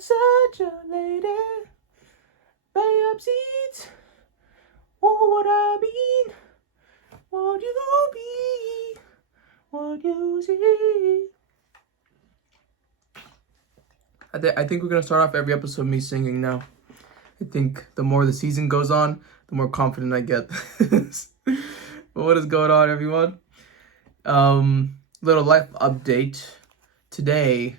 such a lady. Buy up seats. Oh, what I mean. What you be. What you see. I think we're going to start off every episode me singing now. I think the more the season goes on, the more confident I get. But what is going on, everyone? Little life update. Today,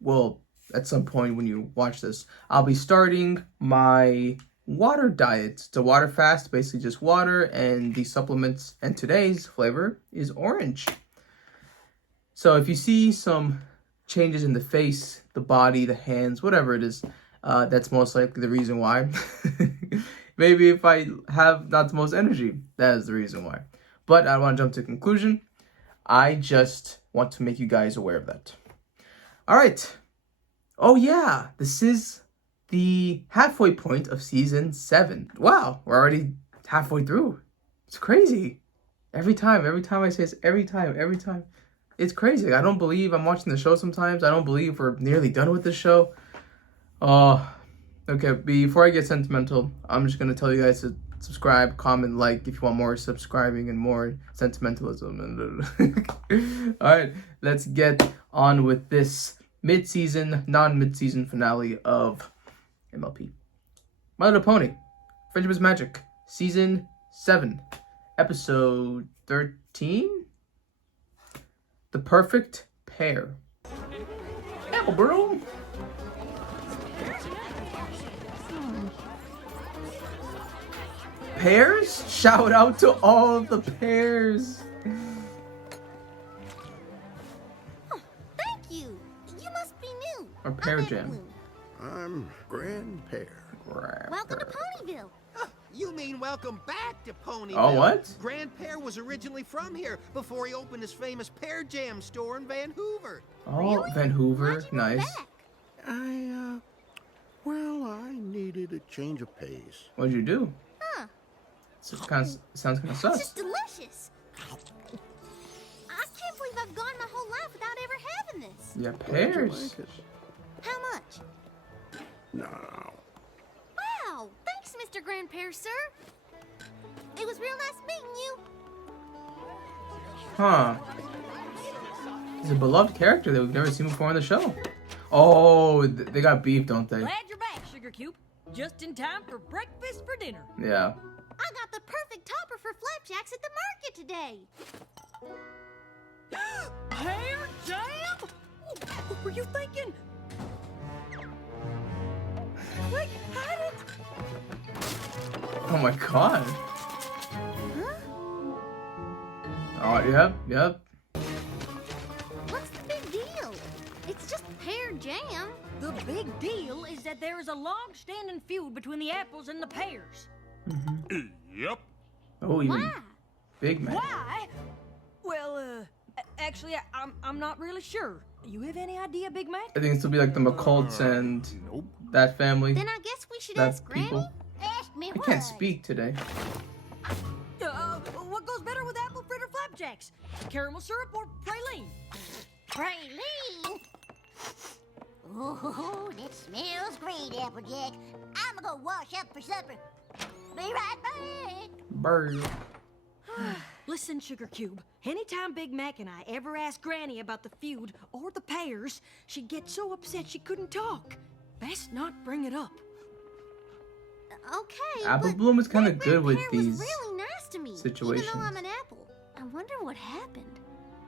well, at some point when you watch this, I'll be starting my water diet. It's a water fast, basically just water and the supplements. And today's flavor is orange. So if you see some changes in the face, the body, the hands, whatever it is, that's most likely the reason why. Maybe if I have not the most energy, that is the reason why. But I want to jump to a conclusion. I just want to make you guys aware of that. All right. Oh yeah, this is the halfway point of season 7. Wow, we're already halfway through. It's crazy. Every time I say this, every time. It's crazy. I don't believe I'm watching the show sometimes. I don't believe we're nearly done with the show. Okay, before I get sentimental, I'm just going to tell you guys to subscribe, comment, like if you want more subscribing and more sentimentalism. All right, let's get on with this mid-season, non-mid-season finale of MLP. My Little Pony, Friendship is Magic, Season 7, Episode 13? The Perfect Pair. Apple bro. Pears? Shout out to all the pears. Oh, thank you. You must be new. Or Pear Jam. I'm Grand Pear. Welcome to Ponyville. You mean welcome back to Ponyville? Oh, what? Grand Pear was originally from here before he opened his famous Pear Jam store in Vancouver. Oh, Really? Vancouver, Why'd you move nice. back? I needed a change of pace. What'd you do? Huh. Sounds kind of It's sus. just delicious. I can't believe I've gone my whole life without ever having this. Yeah, Glad you pears. like it. How much? No. Wow. Thanks, Mr. Grand Pear, sir. It was real nice meeting you. Huh. He's a beloved character that we've never seen before on the show. Oh, they got beef, don't they? Glad you're back, Sugar Cube. Just in time for breakfast for dinner. Yeah. I got the perfect topper for Flapjacks at the market today. Pear jam? What were you thinking? Like, how did... Oh my god. Huh? Oh, yep. What's the big deal? It's just pear jam. The big deal is that there is a long-standing feud between the apples and the pears. Yep. Oh, even Why? Big man. Why? Well, actually, I'm not really sure. You have any idea, Big Mac? I think it's to be like the McCults and Nope. that family. Then I guess we should That ask Granny. people. Ask me I what? can't speak today. What goes better with apple fritter flapjacks? Caramel syrup or praline? Praline. Oh, that smells great, Applejack. I'm gonna go wash up for supper. Be right back. Bird. Listen, Sugar Cube. Anytime Big Mac and I ever asked Granny about the feud or the pears, she'd get so upset she couldn't talk. Best not bring it up. Okay. Apple but Bloom is kind of that good with Grand Pear these was really nice to me, situations. Even though I'm an apple. I wonder what happened.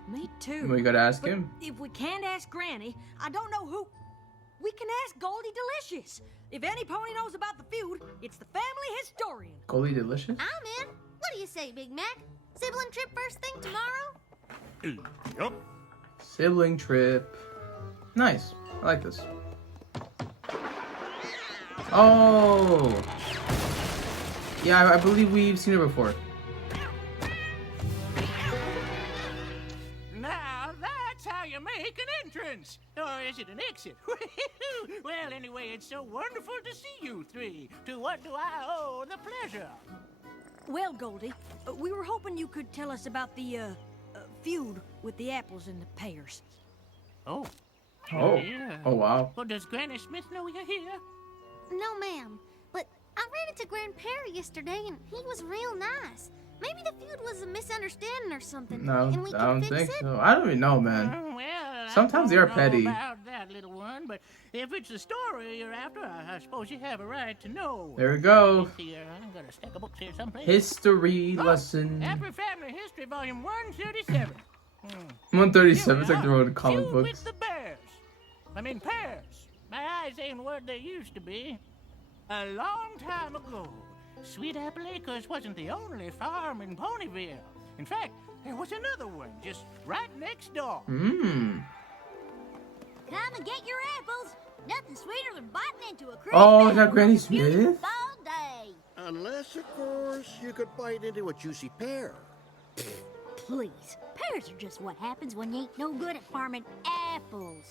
Me too. We gotta ask But him. if we can't ask Granny, I don't know who. We can ask Goldie Delicious. If any pony knows about the feud, it's the family historian. Goldie Delicious? I'm in. What do you say, Big Mac? Sibling trip first thing tomorrow? Yep. Sibling trip. Nice. I like this. Oh. Yeah, I believe we've seen her before. Now that's how you make an entrance. Or is it an exit? Well, anyway, it's so wonderful to see you three. To what do I owe the pleasure? Well, Goldie, we were hoping you could tell us about the feud with the apples and the pears. Oh, Oh. Yeah. Oh, wow. Well, does Granny Smith know you're here? No, ma'am. But I ran into Grand Pear yesterday, and he was real nice. Maybe the feud was a misunderstanding or something. No, and we I can don't fix think it. so. I don't even know, man. Well, Sometimes I they are don't petty. know about that, little one, but if it's the story you're after, I suppose you have a right to know. There we go. Let's see, I'm gonna stack of books here someplace. History Oh, lesson. Happy Family History, Volume 137. 137. It's like they're on comic Feud books. with the bears. I mean pears. My eyes ain't what they used to be. A long time ago, Sweet APPLEJACK'S wasn't the only farm in Ponyville. In fact, there was another one just right next door. Mmm. Come and get your apples. Nothing sweeter than biting into a crisp Oh, is that apple Granny on a beautiful Smith? fall day. Unless, of course, you could bite into a juicy pear. Please, pears are just what happens when you ain't no good at farming apples.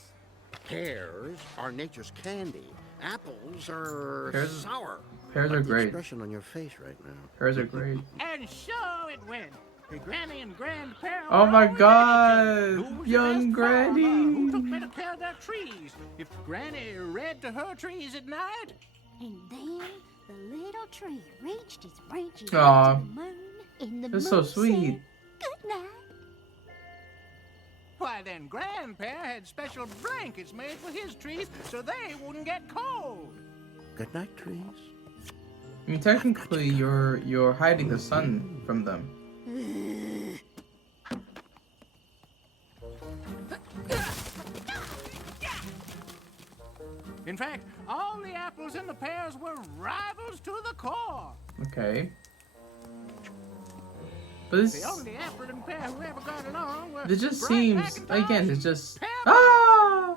Pears are nature's candy. Apples are Pears- sour. Pears are Like the great. expression on your face right now. Pears are great. And so it went. The Granny and Grand Pear Oh were my always at each God, other. Who was the young best farmer? Granny. Who took better care of their trees? If Granny read to her trees at night, And then the little tree reached its branches Aw. up to the moon. And the That's moon so sweet. said, "Good night." why then Grand Pear had special blankets made for his trees so they wouldn't get cold. Good night, trees. I mean, technically, you're hiding the sun from them. In fact, all the apples and the pears were rivals to the core. Okay. But this, The only apple and pear who ever got along were it just Bright seems, Macintosh again, it's just, Pear. ah!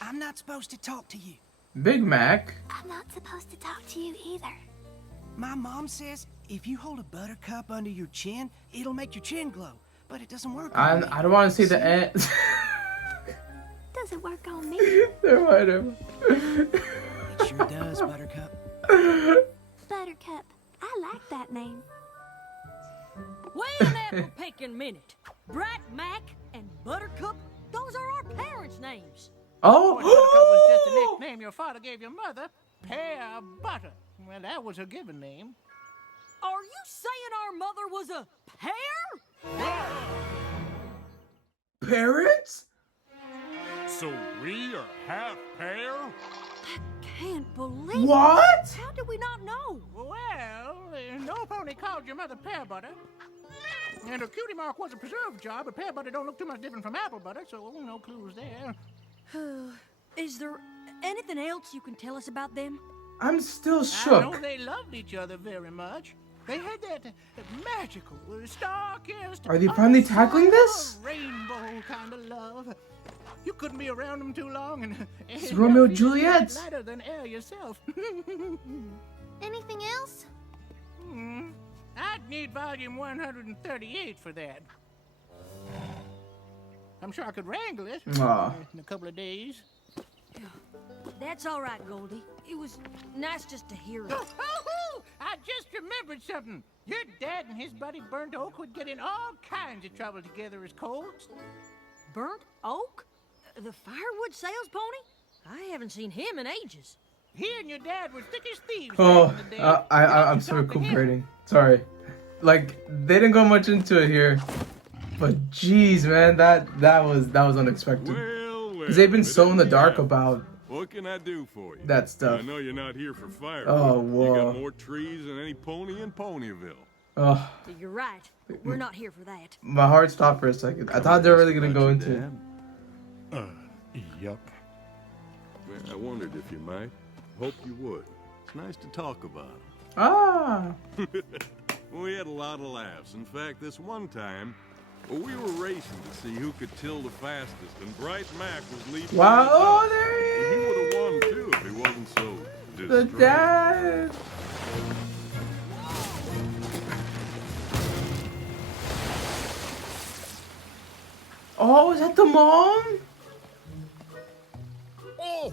I'm not supposed to talk to you. Big Mac. I'm not supposed to talk to you either. My mom says if you hold a buttercup under your chin, it'll make your chin glow. But it doesn't work on me. I don't want to say the end. Doesn't work on me. Whatever. It sure does, Buttercup. Buttercup. I like that name. Wait an apple picking minute. Bright Mac and Buttercup, those are our parents' names. Oh! Buttercup was just a nickname your father gave your mother. Pear Butter. Well, that was her given name. Are you saying our mother was a pear? Parents? So we are half pear? Can't believe it. What? How did we not know? Well, no pony called your mother Pear Butter. And her cutie mark was a preserved jar, but pear butter don't look too much different from apple butter, so no clues there. Is there anything else you can tell us about them? I'm still I know shook. they loved each other very much. They had that magical, star-kissed, Are they finally tackling this? rainbow kind of love. You couldn't be around them too long, and It's Romeo and you're feeling Juliet. lighter than air yourself. Anything else? I'd need volume 138 for that. I'm sure I could wrangle it Aw. in a couple of days. That's all right, Goldie. It was nice just to hear it. Oh, I just remembered something. Your dad and his buddy Burnt Oak would get in all kinds of trouble together as colts. Burnt Oak? The firewood sales pony? I haven't seen him in ages. He and your dad were thick as thieves Oh, back in the day. I'm You still talk to him. recuperating. Sorry. Like, they didn't go much into it here. But jeez, man, that was unexpected. Well, Because they've been it so in the isn't dark now. about What can I do for you? that stuff. I know you're not here for fire. Oh, You whoa. got more trees than any pony in Ponyville. Oh, You're right, but we're not here for that. my heart stopped for a second. I thought they were really gonna go into it. Yup. Well, I wondered if you might. Hope you would. It's nice to talk about 'em. Ah. We had a lot of laughs. In fact, this one time, we were racing to see who could till the fastest, and Bright Mac was leading. Wow. the Oh, hunt. there He he would is. have won too if he wasn't so The distracted. dad. Oh, is that the mom? Oh!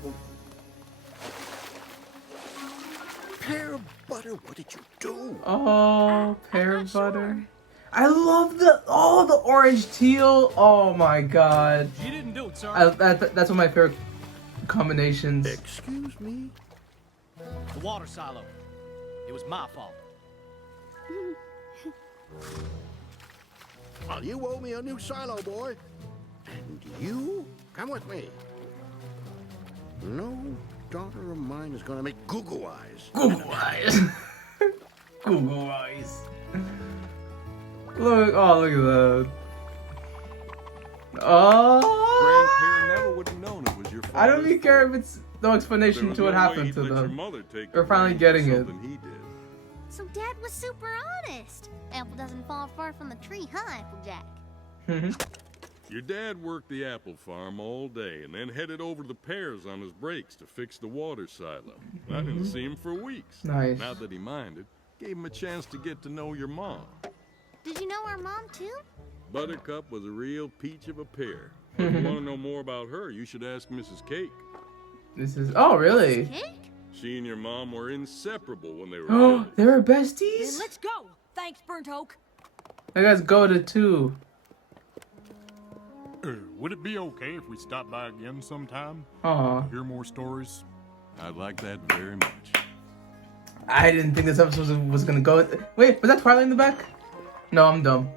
Pear butter, what did you do? Oh, pear not butter. sure. I love the orange teal. Oh my god. You didn't do it, sir. That's one of my favorite combinations. Excuse me? The water silo. It was my fault. Well, you owe me a new silo, boy. And you come with me. No daughter of mine is gonna make goo-goo eyes. Google eyes. Google eyes. Look! Oh, look at that. Grand Pear Oh! never would have known it was your fault. I don't even care if it's no explanation to what happened to them. We're finally getting it. So Dad was super honest. Apple doesn't fall far from the tree, huh, Applejack? Your dad worked the apple farm all day and then headed over to the pears on his breaks to fix the water silo. I didn't see him for weeks. Nice. Not that he minded. Gave him a chance to get to know your mom. Did you know our mom, too? Buttercup was a real peach of a pear. If you want to know more about her, you should ask Mrs. Cake. This is. Oh, really? Cake? She and your mom were inseparable when they were Oh, little. they were Then besties? let's go. Thanks, Burnt Oak. I guys go to 2. Would it be okay if we stop by again sometime? Aw. Hear more stories? I'd like that very much. I didn't think this episode was gonna go. Wait, was that Twilight in the back? No, I'm dumb.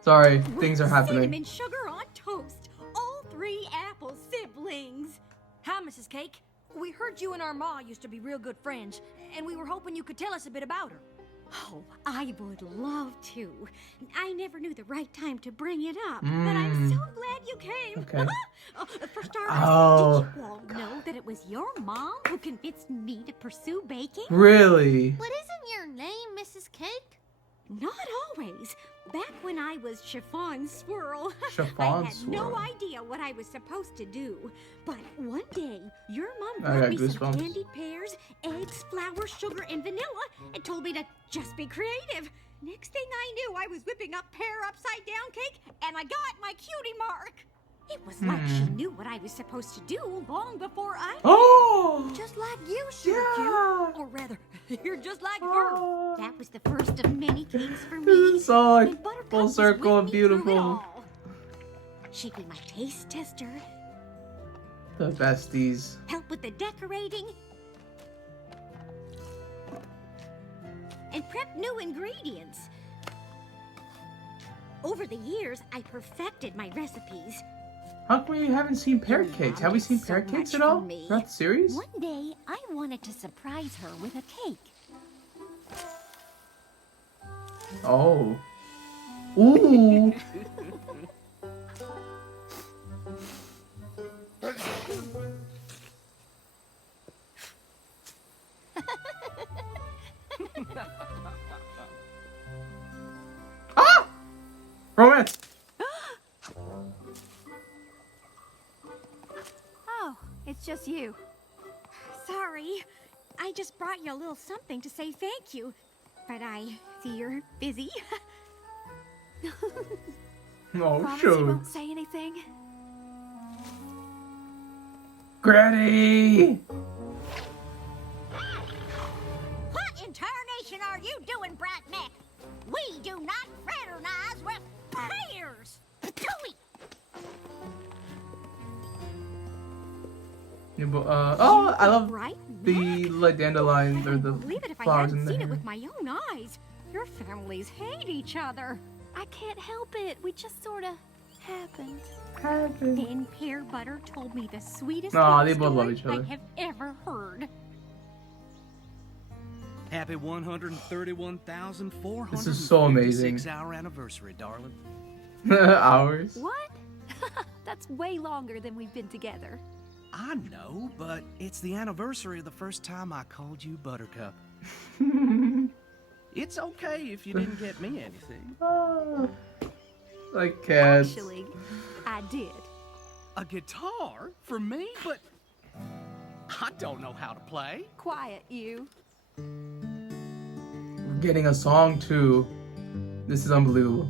Sorry, things are happening. Cinnamon sugar on toast. All 3 apple siblings. Hi, Mrs. Cake. We heard you and our ma used to be real good friends, and we were hoping you could tell us a bit about her. Oh, I would love to. I never knew the right time to bring it up, but I'm so glad you came. Okay. For starters, Oh, did you all know that it was your mom who convinced me to pursue baking? Really? But isn't your name Mrs. Cake? Not always. Back when I was Chiffon Swirl, Chiffon I had Swirl. no idea what I was supposed to do. But one day, your mom I brought got me some goosebumps. candied pears, eggs, flour, sugar, and vanilla, and told me to just be creative. Next thing I knew, I was whipping up pear upside down cake, and I got my cutie mark. It was like she knew what I was supposed to do long before I did. Oh! Just like you, Sugar Yeah. Cube. Or rather, you're just like her. Oh. That was the first of many cakes for This me. is so like And Buttercup full was circle with and me through it beautiful. all. She'd be my taste tester, The besties. help with the decorating, and prep new ingredients. Over the years, I perfected my recipes. How come we haven't seen pear cakes? Have we seen So pear cakes much at all? for me. Throughout the series? One day, I wanted to surprise her with a cake. Oh. Ooh. Ah! Romance. Oh, it's just you. Sorry. I just brought you a little something to say thank you. But I see you're busy. Oh, Promise shoot. you won't say anything? Granny! What in tarnation are you doing, Brat Neck? We do not fraternize with pears. Yeah, but, oh, I love Right? the like dandelions or the Believe it if I flowers in hadn't there. seen it with my own eyes. Your families hate each other. I can't help it. We just sort of happened. Then Pear Butter told me the sweetest Aw, love they both love story each other. I have ever heard. Happy 131,400. This is so amazing. 6-hour anniversary, darling. Hours. What? That's way longer than we've been together. I know, but it's the anniversary of the first time I called you Buttercup. It's okay if you didn't get me anything. Oh, like cats. Actually, I did. A guitar for me? But I don't know how to play. Quiet, you. We're getting a song too. This is unbelievable.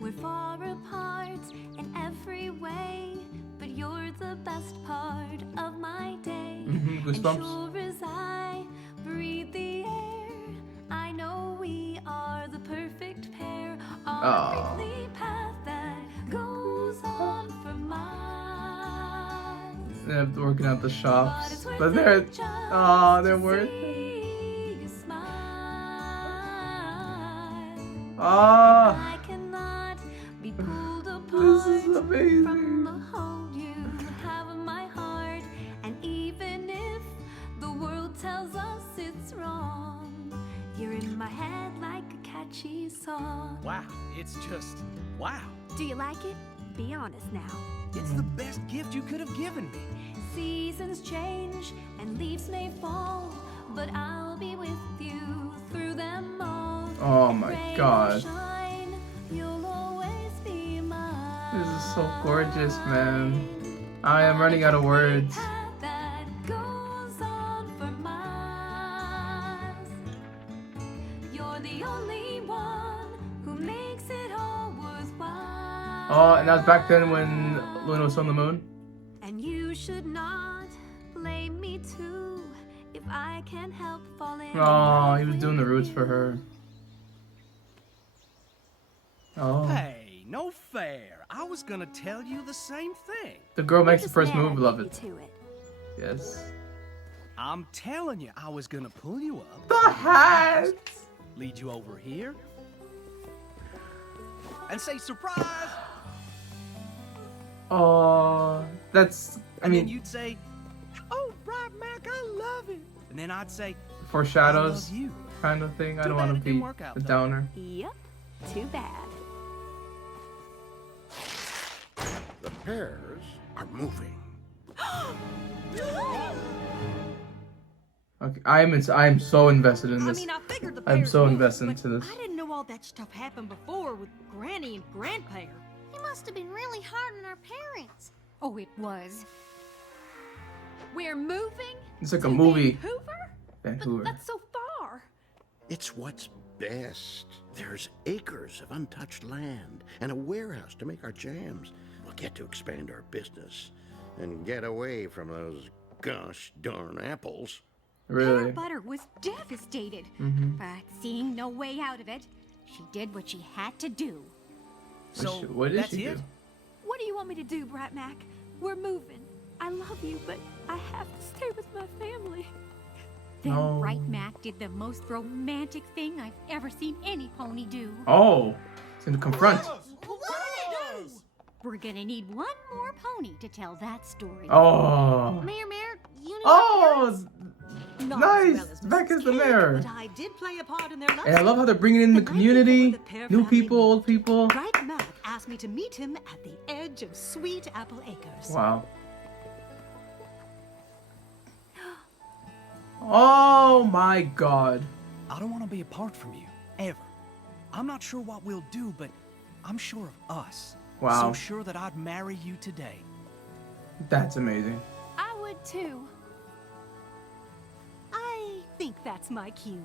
We're far apart in every way, but you're the best part of my day. Goosebumps. And sure as I breathe the air, I know we are the perfect Oh. They're working out the shops, but they're worth it. Oh, this is amazing. And even if the world tells us it's wrong, you're in my head like a catchy song. Wow, it's just wow. Do you like it? Be honest now. It's the best gift you could have given me. Seasons change and leaves may fall, but I'll be with you through them all. Oh my God. Shine, you'll always be mine. This is so gorgeous, man. I am running out of words. That goes on for miles. You're the only one who makes it all worthwhile. Oh, and that was back then when Luna was on the moon? And you should not blame me too if I can't help falling. Oh, he was doing the roots for her. Oh. Hey, no fair. I was gonna tell you the same thing. The girl makes the Just first mad move, I love beat it. you to it. Yes. I'm telling you, I was gonna pull you up, The hat! lead you over here, and say surprise. Oh, that's, I And then mean, you'd say, "Oh, Bright Mac, I love it." And then I'd say, foreshadows I love you. kind of thing. I Too don't bad want it to didn't be work out, a though. downer. Yep, too bad. The pears are moving. Okay, I am so invested in I this. mean, I figured the I'm pears so moved, invested but into this. I didn't know all that stuff happened before with Granny and Grand Pear. It must have been really hard on our parents. Oh, it was. We're moving? It's like a to movie. Vancouver? Vancouver. But that's so far. It's what's best. There's acres of untouched land and a warehouse to make our jams. We'll get to expand our business and get away from those gosh darn apples. Really? Pear Butter was devastated. Mm-hmm. But seeing no way out of it, she did what she had to do. So What did that's she it. do? What do you want me to do, Bright Mac? We're moving. I love you, but I have to stay with my family. Then No. Bright Mac did the most romantic thing I've ever seen any pony do. Oh, it's gonna confront. We're gonna need one more pony to tell that story. Oh. Mayor, you know Oh, Not nice. as well as Back Mrs. as the King, mayor. But I did play a part in their love And I love how they're bringing in the community, new people, old people. Bright Mac asked me to meet him at the edge of Sweet Apple Acres. Wow. Oh my God. I don't want to be apart from you, ever. I'm not sure what we'll do, but I'm sure of us. Wow. So sure that I'd marry you today. That's amazing. I would too. I think that's my cue.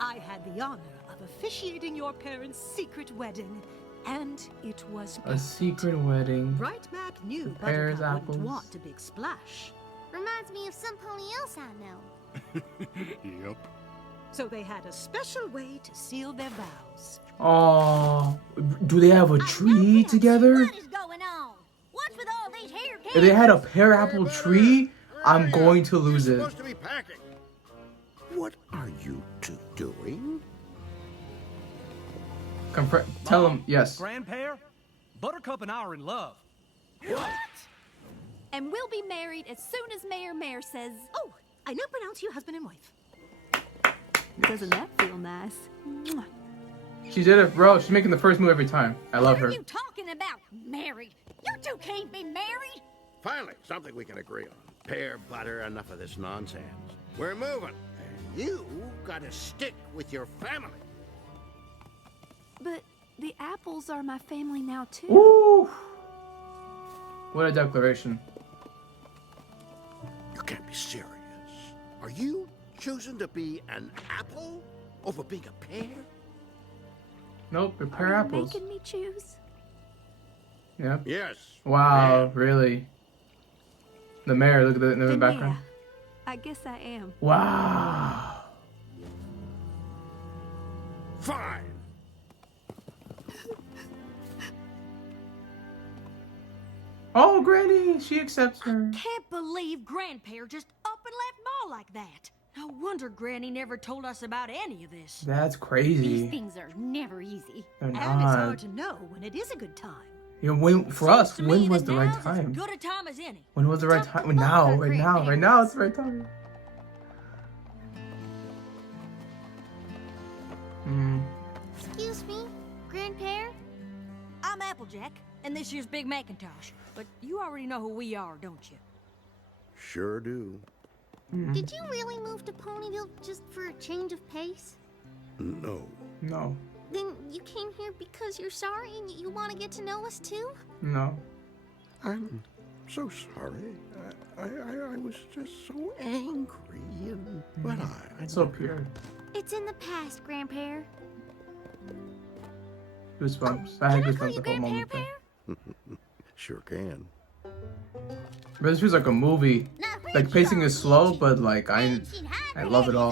I had the honor of officiating your parents' secret wedding, and it was A perfect. secret wedding. Bright Mac knew Pears, Buttercup wouldn't apples. want a big splash, Reminds me of some pony else I know. Yep. so they had a special way to seal their vows. Oh, do they have a tree together? What is going on? What's with all these hair If they had a pear apple tree, I'm going to lose You're it. supposed to be packing. What are you two doing? Tell them yes. Grand Pear, Buttercup and I are in love. And we'll be married as soon as Mayor says, Oh, I now pronounce you husband and wife. doesn't that feel nice? Mwah. She did it, bro. She's making the first move every time. I love What are her. you talking about? Married? You two can't be married. Finally, something we can agree on. Pear butter, enough of this nonsense. We're moving. And you gotta stick with your family. But the apples are my family now too. Ooh. What a declaration. You can't be serious. Are you choosing to be an apple over being a pear? Nope, they're Are pear you apples. making me choose? Yep. Yes. Wow, pear. really? The mayor, look at the in the Then background. yeah, I guess I am. Wow. Fine. Oh, Granny, she accepts her. Can't believe Grand Pear just up and left Ma like that. No wonder Granny never told us about any of this. That's crazy. These things are never easy. They're And not. it's hard to know when it is a good time. You know, when, for us, when was the right time? As good a time as any. When was the right time? Now, right now, right now, it's the right time. Excuse me, Grand Pear? I'm Applejack, and this year's Big Macintosh. But you already know who we are, don't you? Sure do. Did you really move to Ponyville just for a change of pace? No. No. Then you came here because you're sorry and you want to get to know us too? No. I'm so sorry. I was just so angry, and but I So pure. It's in the past, Grand Pear. Goosebumps. I had Can I call goosebumps you the whole Grand moment. Pear there. sure can. But this feels like a movie. Like pacing is slow, but like I love it all.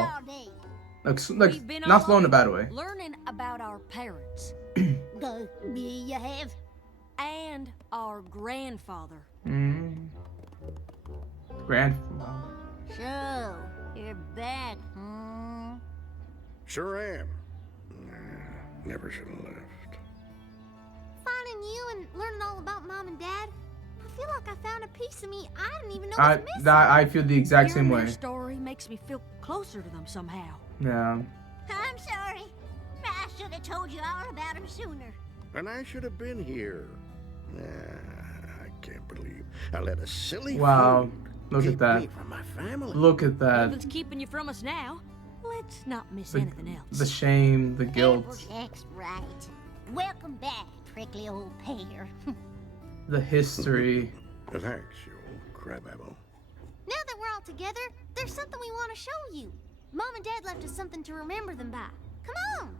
Like We've been not all slow in a over bad way. Learning about our parents. Go, you have. And our grandfather. Grandfather. So, you're back, hmm? Sure am. Never should have left. Finding you and learning all about Mom and Dad, I feel like I found a piece of me I didn't even know was missing. I feel the exact same Hearing way. their story makes me feel closer to them somehow. Yeah. I'm sorry. I should have told you all about him sooner. And I should have been here. I can't believe I let a silly Wow. food Look at keep that. me from my family. Look at that. Nothing's keeping you from us now. Let's not miss anything else. The shame, the guilt, Applejack's right. Welcome back, prickly old pear. the history. Thanks, you old crabapple. Now that we're all together, there's something we want to show you. Mom and Dad left us something to remember them by. Come on!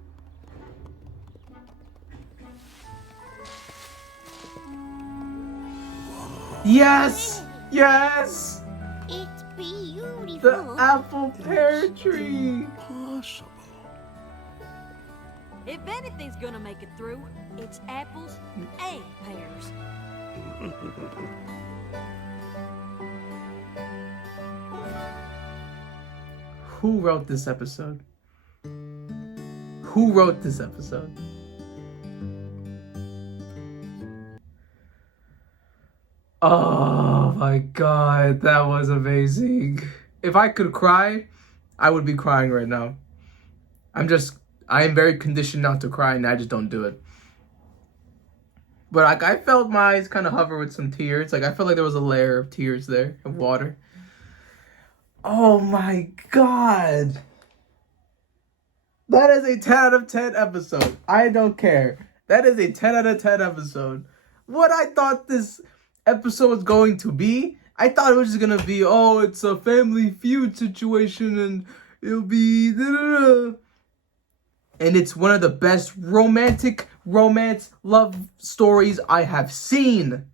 Yes! Yes! It's beautiful. The apple pear tree. Possible. If anything's gonna make it through, it's apples and pears. Who wrote this episode? Who wrote this episode? Oh my god, that was amazing. If I could cry, I would be crying right now. I am very conditioned not to cry and I just don't do it. But like I felt my eyes kind of hover with some tears. Like I felt like there was a layer of tears there, of water. Oh my god. That is a 10 out of 10 episode. I don't care. That is a 10 out of 10 episode. What I thought this episode was going to be, I thought it was just gonna be, oh, it's a family feud situation and it'll be da-da-da. And it's one of the best romantic romance love stories I have seen.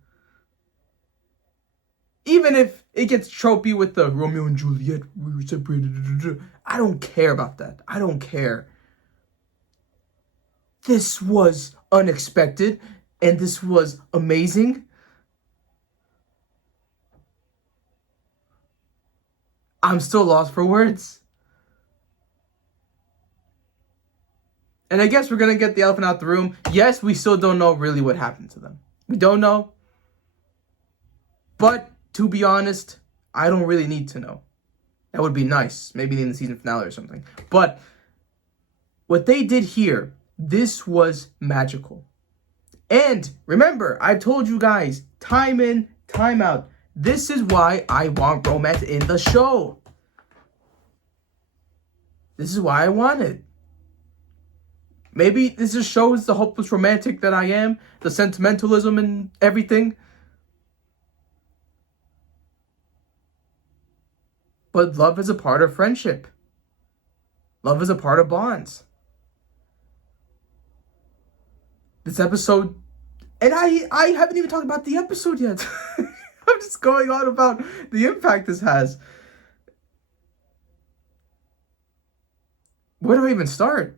Even if it gets tropey with the Romeo and Juliet, we were separated. I don't care about that. I don't care. This was unexpected and this was amazing. I'm still lost for words. And I guess we're going to get the elephant out the room. Yes, we still don't know really what happened to them. We don't know. But to be honest, I don't really need to know. That would be nice. Maybe in the season finale or something. But what they did here, this was magical. And remember, I told you guys, time in, time out. This is why I want romance in the show. This is why I want it. Maybe this just shows the hopeless romantic that I am, the sentimentalism and everything. But love is a part of friendship. Love is a part of bonds. This episode, and I haven't even talked about the episode yet. I'm just going on about the impact this has. Where do I even start?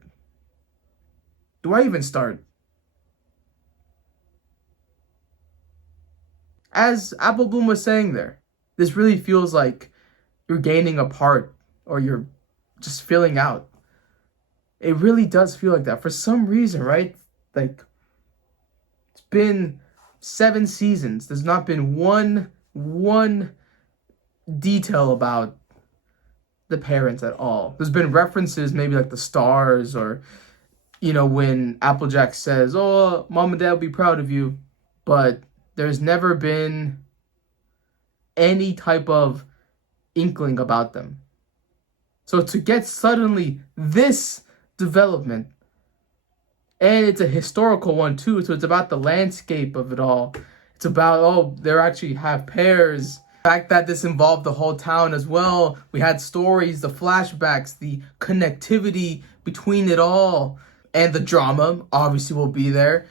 as Apple Bloom was saying there, this really feels like you're gaining a part or you're just filling out. It really does feel like that for some reason, right? Like, it's been 7 seasons. There's not been one detail about the parents at all. There's been references, maybe like the stars, or, you know, when Applejack says, "Oh, mom and dad will be proud of you," but there's never been any type of inkling about them. So to get suddenly this development, and it's a historical one too, so it's about the landscape of it all. It's about, oh, they actually have pears. The fact that this involved the whole town as well. We had stories, the flashbacks, the connectivity between it all, and the drama obviously will be there.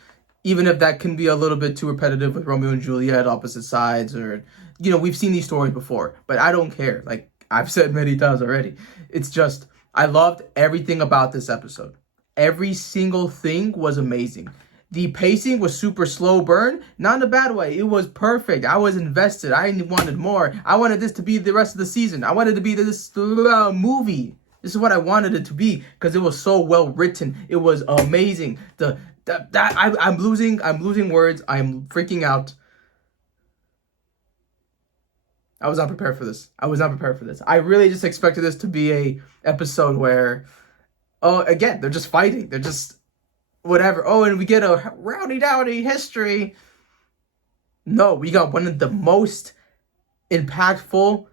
Even if that can be a little bit too repetitive with Romeo and Juliet, opposite sides, or, you know, we've seen these stories before, but I don't care. Like I've said many times already. It's just, I loved everything about this episode. Every single thing was amazing. The pacing was super slow burn, not in a bad way. It was perfect. I was invested. I wanted more. I wanted this to be the rest of the season. I wanted to be this movie. This is what I wanted it to be because it was so well written. It was amazing. I'm losing words. I'm freaking out. I was not prepared for this. I really just expected this to be a episode where, oh, again, they're just fighting. They're just whatever. Oh, and we get a rowdy-dowdy history. No, we got one of the most impactful,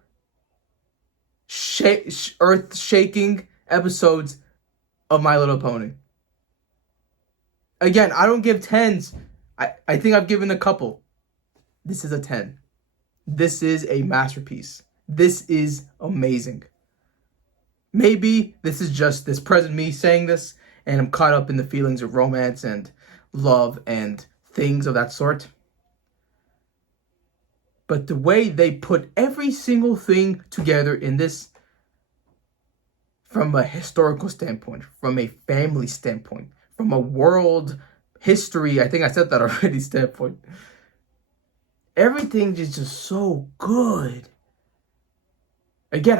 earth-shaking episodes of My Little Pony. Again, I don't give 10s. I think I've given a couple. This is a 10. This is a masterpiece. This is amazing. Maybe this is just this present me saying this, and I'm caught up in the feelings of romance and love and things of that sort. But the way they put every single thing together in this, from a historical standpoint, from a family standpoint, from a world history, I think I said that already, standpoint. Everything is just so good. Again,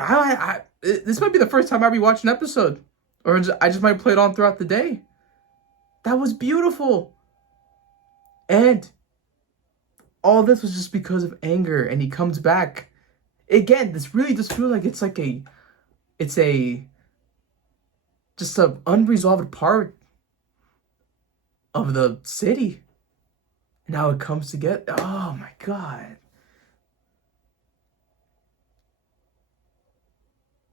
this might be the first time I rewatch an episode. Or I just might play it on throughout the day. That was beautiful. And all this was just because of anger. And he comes back. Again, this really just feels like it's just an unresolved part of the city. Now it comes together. Oh my God.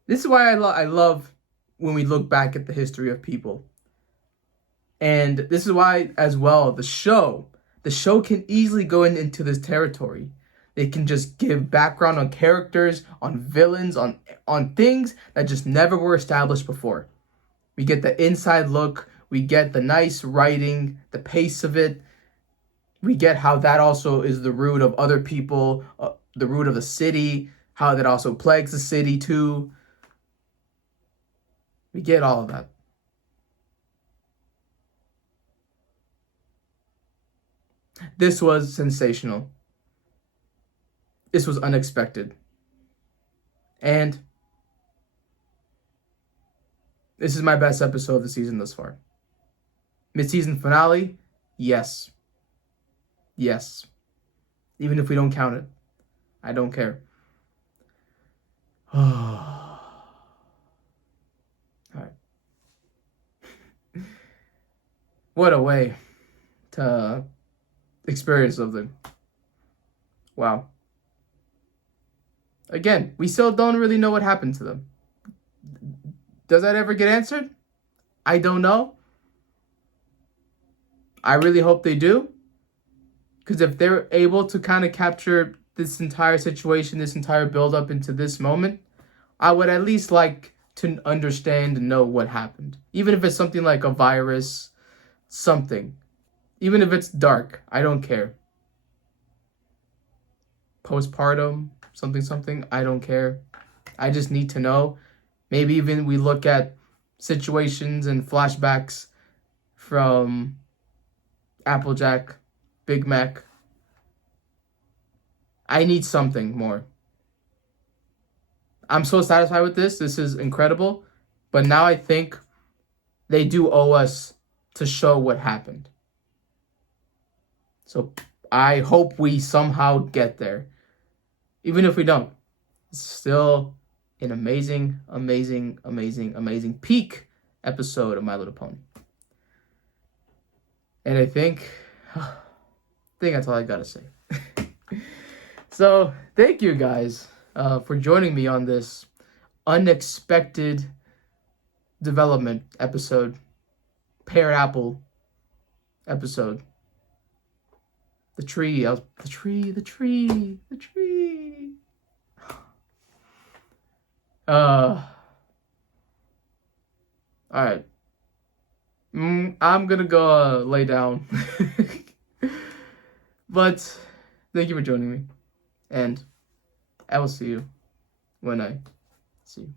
This is why I love when we look back at the history of people. And this is why, as well, the show can easily go into this territory. They can just give background on characters, on villains, on things that just never were established before. We get the inside look. We get the nice writing, the pace of it. We get how that also is the root of other people, the root of the city, how that also plagues the city too. We get all of that. This was sensational. This was unexpected. And this is my best episode of the season thus far. Mid-season finale? Yes. Yes. Even if we don't count it. I don't care. What a way to experience something. Wow. Again, we still don't really know what happened to them. Does that ever get answered? I don't know. I really hope they do. Because if they're able to kind of capture this entire situation, this entire build-up into this moment, I would at least like to understand and know what happened. Even if it's something like a virus, something. Even if it's dark, I don't care. Postpartum, something, I don't care. I just need to know. Maybe even we look at situations and flashbacks from Applejack, Big Mac, I need something more. I'm so satisfied with this. This is incredible. But now I think they do owe us to show what happened. So I hope we somehow get there. Even if we don't. It's still an amazing, amazing, amazing, amazing peak episode of My Little Pony. And I think that's all I gotta say. So, thank you guys for joining me on this unexpected development episode, Pear Apple episode. The tree. Alright. I'm gonna go lay down. But thank you for joining me. And I will see you when I see you.